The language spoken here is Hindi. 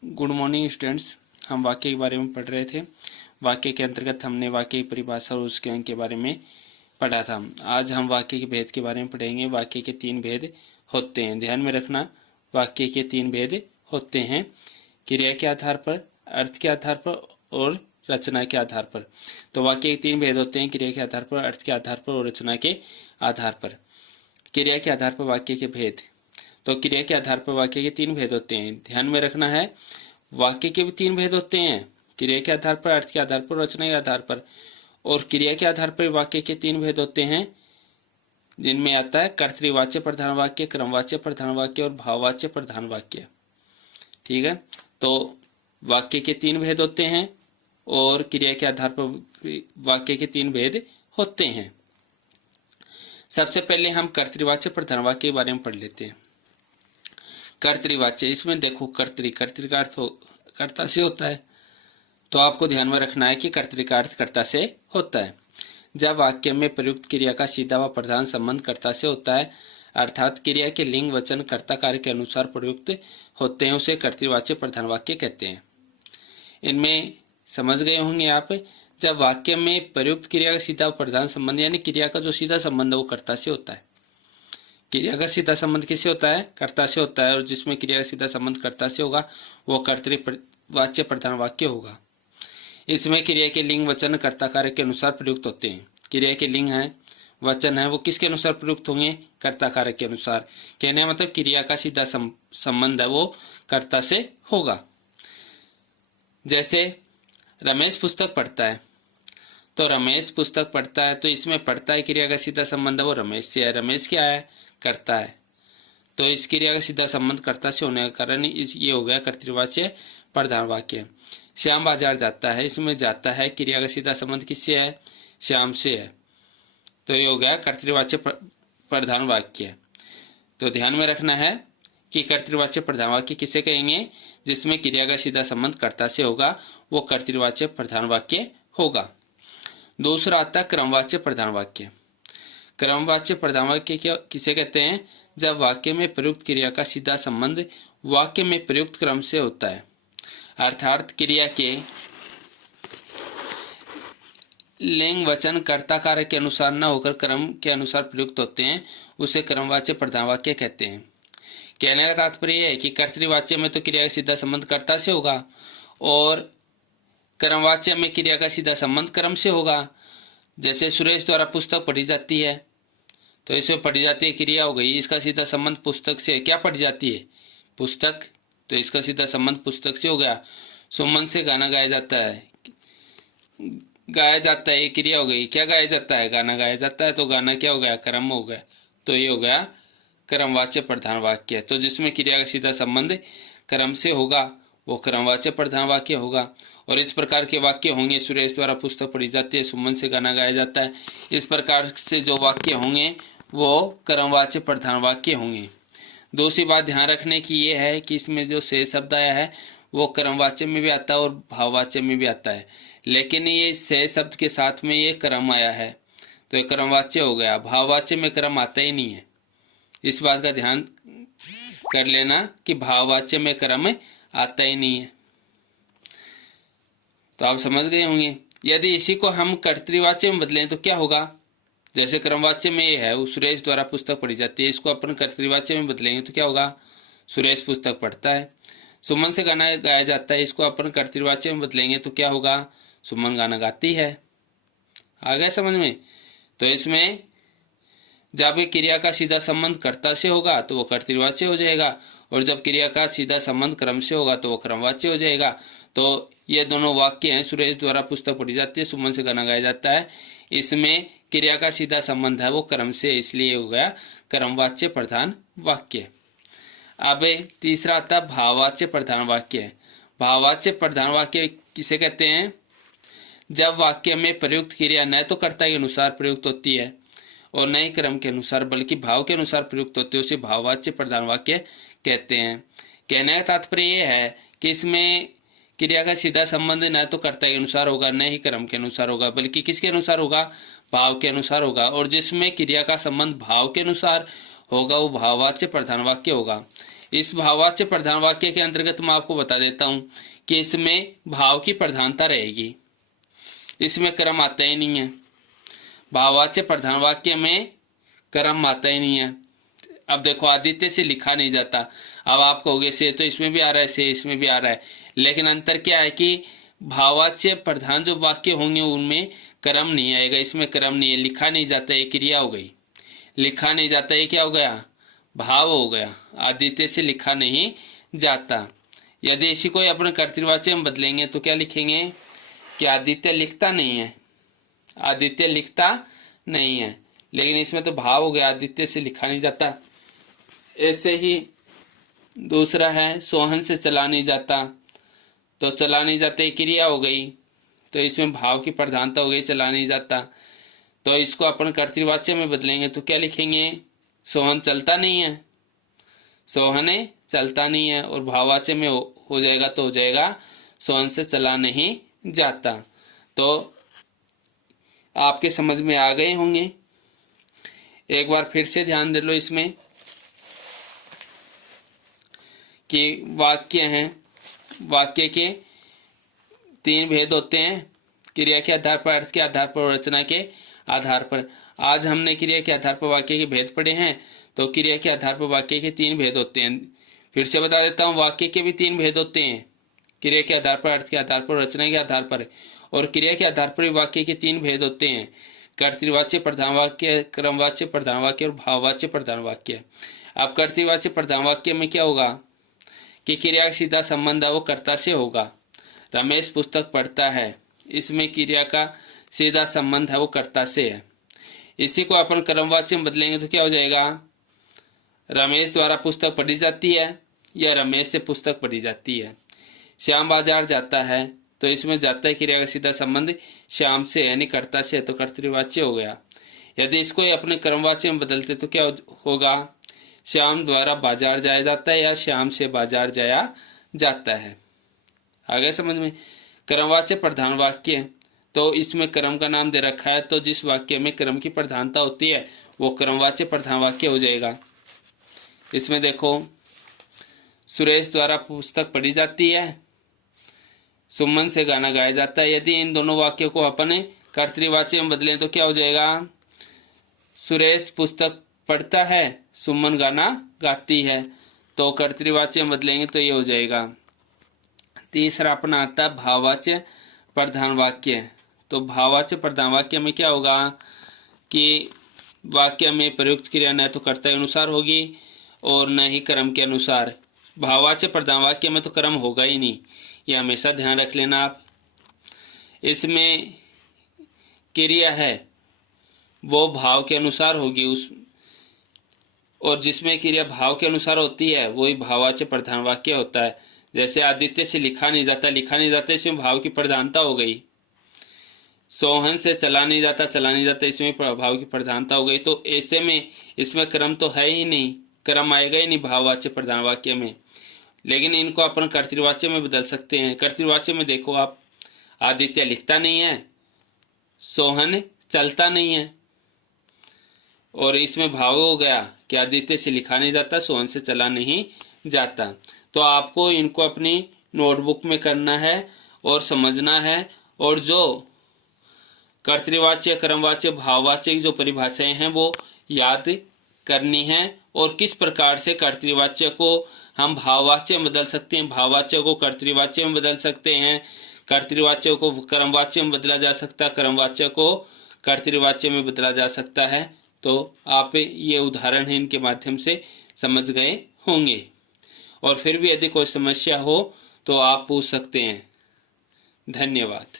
Good morning students. हम वाक्य के बारे में पढ़ रहे थे। वाक्य के अंतर्गत हमने वाक्य की परिभाषा और उसके अंक के बारे में पढ़ा था। आज हम वाक्य के भेद के बारे में पढ़ेंगे। वाक्य के 3 भेद होते हैं, ध्यान में रखना। वाक्य के 3 भेद होते हैं, क्रिया के आधार पर, अर्थ के आधार पर और रचना के आधार पर। तो वाक्य के 3 भेद होते हैं, क्रिया के आधार पर, अर्थ के आधार पर और रचना के आधार पर। क्रिया के आधार पर वाक्य के भेद। तो क्रिया के आधार पर वाक्य के 3 भेद होते हैं, ध्यान में रखना है। वाक्य के भी 3 भेद होते हैं, क्रिया के आधार पर, अर्थ के आधार पर, रचना के आधार पर। और क्रिया के आधार पर वाक्य के 3 भेद होते हैं, जिनमें आता है कर्तृवाच्य प्रधान वाक्य, क्रमवाच्य प्रधान वाक्य और भाववाच्य प्रधान वाक्य। ठीक है, तो वाक्य के 3 भेद होते हैं और क्रिया के आधार पर वाक्य के 3 भेद होते हैं। सबसे पहले हम कर्तृवाच्य प्रधान वाक्य के बारे में पढ़ लेते हैं। कर्तृवाच्य, इसमें देखो कर्तृ का अर्थ कर्ता से होता है, तो आपको ध्यान में रखना है कि कर्तृ का अर्थ कर्ता से होता है। जब वाक्य में प्रयुक्त क्रिया का सीधा व प्रधान संबंध कर्ता से होता है, अर्थात क्रिया के लिंग वचन कर्ता कार्य के अनुसार प्रयुक्त होते हैं, उसे कर्तृवाच्य प्रधान वाक्य कहते हैं। इनमें समझ गए होंगे आप। जब वाक्य में प्रयुक्त क्रिया का सीधा प्रधान संबंध, यानी क्रिया का जो सीधा संबंध है वो कर्ता से होता है। क्रिया का सीधा संबंध किससे होता है? कर्ता से होता है। और जिसमें क्रिया का सीधा संबंध कर्ता से होगा वो कर्तृवाच्य प्रधान वाक्य होगा। इसमें क्रिया के लिंग वचन कर्ता कार्य के अनुसार प्रयुक्त होते हैं। क्रिया के लिंग है, वचन है, वो किसके अनुसार प्रयुक्त होंगे? कर्ता कार्य के अनुसार। कहने का मतलब क्रिया का सीधा संबंध है वो कर्ता से होगा। जैसे रमेश पुस्तक पढ़ता है, तो रमेश पुस्तक पढ़ता है, तो इसमें पढ़ता है क्रिया का सीधा संबंध है वो रमेश से है। रमेश क्या है? करता है। तो इस क्रिया का सीधा संबंध कर्ता से होने के कारण ये हो गया कर्तृवाच्य प्रधान वाक्य। श्याम बाजार जाता है, इसमें जाता है क्रिया का सीधा संबंध किससे है? श्याम से है, तो ये हो गया कर्तृवाच्य प्रधान वाक्य। तो ध्यान में रखना है कि कर्तृवाच्य प्रधान वाक्य किसे कहेंगे? जिसमें क्रिया का सीधा संबंध कर्ता से होगा वो कर्तृवाच्य प्रधान वाक्य होगा। दूसरा आता है क्रमवाच्य प्रधान वाक्य। क्रमवाच्य प्रधान वाक्य क्या किसे कहते हैं? जब वाक्य में प्रयुक्त क्रिया का सीधा संबंध वाक्य में प्रयुक्त क्रम से होता है, अर्थात क्रिया के लिंग वचन कर्ता कार्य के अनुसार न होकर क्रम के अनुसार प्रयुक्त होते हैं, उसे क्रमवाच्य प्रधान वाक्य कहते हैं। कहने का तात्पर्य है कि कर्तृवाच्य में तो क्रिया का सीधा संबंध कर्ता से होगा और क्रमवाच्य में क्रिया का सीधा संबंध क्रम से होगा। जैसे सुरेश द्वारा पुस्तक पढ़ी जाती है, तो इसमें पढ़ी जाती है क्रिया हो गई, इसका सीधा संबंध पुस्तक से। क्या पढ़ी जाती है? पुस्तक, तो इसका सीधा संबंध पुस्तक से हो गया। सुमन से गाना गाया जाता है, गाया जाता है, ये क्रिया हो गई। क्या गाया जाता है? गाना गाया जाता है, तो गाना क्या हो गया? कर्म हो गया, तो ये हो गया क्रमवाच्य प्रधान वाक्य। तो जिसमें क्रिया का सीधा संबंध क्रम से होगा वो क्रमवाच्य प्रधान वाक्य होगा। और इस प्रकार के वाक्य होंगे, सुरेश द्वारा पुस्तक पढ़ी जाती है, सुमन से गाना गाया जाता है, इस प्रकार से जो वाक्य होंगे वो क्रमवाच्य प्रधान वाक्य होंगे। दूसरी बात ध्यान रखने की ये है कि इसमें जो से शब्द आया है वो क्रमवाच्य में भी आता है और भाववाच्य में भी आता है, लेकिन ये से शब्द के साथ में ये क्रम आया है तो ये क्रमवाच्य हो गया। भाववाच्य में क्रम आता ही नहीं है, इस बात का ध्यान कर लेना कि भाववाच्य में क्रम आता ही नहीं है। तो आप समझ गए होंगे। यदि इसी को हम कर्तृवाच्य में बदलें तो क्या होगा? जैसे क्रमवाच्य में ये है सुरेश द्वारा पुस्तक पढ़ी जाती है, इसको अपन कर्तृवाच्य में बदलेंगे तो क्या होगा? सुरेश पुस्तक पढ़ता है। सुमन से गाना गाया जाता है, इसको अपन कर्तृवाच्य में बदलेंगे तो क्या होगा? सुमन गाना गाती है। आ गया समझ में? तो इसमें जब क्रिया का सीधा संबंध कर्ता से होगा तो वो कर्तृवाच्य हो जाएगा, और जब क्रिया का सीधा संबंध क्रम से होगा तो वो क्रमवाच्य हो जाएगा। तो ये दोनों वाक्य हैं, सुरेश द्वारा पुस्तक पढ़ी जाती है, सुमन से गाना गाया जाता है, इसमें क्रिया का सीधा संबंध है वो क्रम से, इसलिए हो गया क्रमवाच्य प्रधान वाक्य। अब तीसरा आता है भाववाच्य प्रधान वाक्य। भाववाच्य प्रधान वाक्य किसे कहते हैं? जब वाक्य में प्रयुक्त क्रिया न तो कर्ता के अनुसार प्रयुक्त होती है और न ही क्रम के अनुसार बल्कि भाव के अनुसार प्रयुक्त होते हैं, उसे भाववाच्य प्रधान वाक्य कहते हैं। कहने का तात्पर्य यह है कि इसमें क्रिया का सीधा संबंध न तो कर्ता के अनुसार होगा न ही क्रम के अनुसार होगा, बल्कि किसके अनुसार होगा? भाव के अनुसार होगा। और जिसमें क्रिया का संबंध भाव के अनुसार होगा वो भाववाच्य प्रधान वाक्य होगा। इस भाववाच्य प्रधान वाक्य के अंतर्गत मैं आपको बता देता हूं कि इसमें भाव की प्रधानता रहेगी, इसमें क्रम आता ही नहीं है। भाववाच्य प्रधान वाक्य में क्रम आता ही नहीं है। अब देखो आदित्य से लिखा नहीं जाता, अब आप कहोगे से तो इसमें भी आ रहा है, से इसमें भी आ रहा है, लेकिन अंतर क्या है कि भाववाच्य प्रधान जो वाक्य होंगे उनमें क्रम नहीं आएगा, इसमें क्रम नहीं है, लिखा नहीं जाता, ये क्रिया हो गई, लिखा नहीं जाता, ये क्या हो गया, भाव हो गया, आदित्य से लिखा नहीं जाता। यदि इसी को अपने कर्तृवाच्य में बदलेंगे तो क्या लिखेंगे कि आदित्य लिखता नहीं है, आदित्य लिखता नहीं है, लेकिन इसमें तो भाव हो गया, आदित्य से लिखा नहीं जाता। ऐसे ही दूसरा है सोहन से चला नहीं जाता, तो चला नहीं जाते क्रिया हो गई, तो इसमें भाव की प्रधानता हो गई, चला नहीं जाता। तो इसको अपन कर्तृवाच्य में बदलेंगे तो क्या लिखेंगे, सोहन चलता नहीं है, सोहन चलता नहीं है, और भाववाच्य में हो जाएगा तो हो जाएगा सोहन से चला नहीं जाता। तो आपके समझ में आ गए होंगे। एक बार फिर से ध्यान दे लो इसमें कि वाक्य हैं, वाक्य के 3 भेद होते हैं, क्रिया के आधार पर, अर्थ के आधार पर और रचना के आधार पर। आज हमने क्रिया के आधार पर वाक्य के भेद पढ़े हैं, तो क्रिया के आधार पर वाक्य के 3 भेद होते हैं। फिर से बता देता हूँ, वाक्य के भी 3 भेद होते हैं, क्रिया के आधार पर, अर्थ के आधार पर, रचना के आधार पर। और क्रिया के आधार पर वाक्य के 3 भेद होते हैं, कर्तृवाच्य प्रधान वाक्य, क्रमवाच्य प्रधान वाक्य और भाववाच्य प्रधान वाक्य। अब कर्तृवाच्य प्रधान वाक्य में क्या होगा कि क्रिया का सीधा संबंध है वो कर्ता से होगा। रमेश पुस्तक पढ़ता है, इसमें क्रिया का सीधा संबंध है वो कर्ता से है। इसी को अपन क्रमवाच्य में बदलेंगे तो क्या हो जाएगा, रमेश द्वारा पुस्तक पढ़ी जाती है या रमेश से पुस्तक पढ़ी जाती है। श्याम बाजार जाता है, तो इसमें जाता है क्रिया का सीधा संबंध श्याम से यानी कर्ता से, तो कर्तृवाच्य हो गया। यदि इसको अपने क्रमवाच्य में बदलते तो क्या होगा, श्याम द्वारा बाजार जाया जाता है या श्याम से बाजार जाया जाता है। आगे समझ में। क्रमवाच्य प्रधान वाक्य, तो इसमें क्रम का नाम दे रखा है, तो जिस वाक्य में क्रम की प्रधानता होती है वो क्रमवाच्य प्रधान वाक्य हो जाएगा। इसमें देखो, सुरेश द्वारा पुस्तक पढ़ी जाती है, सुमन से गाना गाया जाता है। यदि इन दोनों वाक्यों को अपन कर्तृवाच्य में बदलें तो क्या हो जाएगा, सुरेश पुस्तक पढ़ता है, सुमन गाना गाती है, तो कर्तृवाच्य में बदलेंगे तो ये हो जाएगा। तीसरा अपना आता है भाववाच्य प्रधान वाक्य। तो भाववाच्य प्रधान वाक्य में क्या होगा कि वाक्य में प्रयुक्त क्रिया न तो कर्ता के अनुसार होगी और न ही क्रम के अनुसार। भाववाच्य प्रधान वाक्य में तो क्रम होगा ही नहीं, ये हमेशा ध्यान रख लेना आप। इसमें क्रिया है वो भाव के अनुसार होगी, उस और जिसमें क्रिया भाव के अनुसार होती है वही भाववाच्य प्रधान वाक्य होता है। जैसे आदित्य से लिखा नहीं जाता, लिखा नहीं जाता, इसमें भाव की प्रधानता हो गई। सोहन से चला नहीं जाता, चला नहीं जाता, इसमें भाव की प्रधानता हो गई। तो ऐसे में इसमें क्रम तो है ही नहीं, क्रम आएगा ही नहीं भाववाच्य प्रधान वाक्य में। लेकिन इनको अपन कर्तृवाच्य में बदल सकते हैं। कर्तृवाच्य में देखो आप, आदित्य लिखता नहीं है, सोहन चलता नहीं है, और इसमें भाव हो गया कि आदित्य से लिखा नहीं जाता, सोहन से चला नहीं जाता। तो आपको इनको अपनी नोटबुक में करना है और समझना है, और जो कर्तृवाच्य, क्रमवाच्य, भाववाच्य की जो परिभाषाएं हैं वो याद करनी है, और किस प्रकार से कर्तृवाच्य को हम भाववाच्य में बदल सकते हैं, भाववाच्य को कर्तृवाच्य में बदल सकते हैं, कर्तृवाच्य को क्रमवाच्य में बदला जा सकता है, क्रमवाच्य को कर्तृवाच्य में बदला जा सकता है। तो आप ये उदाहरण है इनके माध्यम से समझ गए होंगे। और फिर भी यदि कोई समस्या हो तो आप पूछ सकते हैं। धन्यवाद।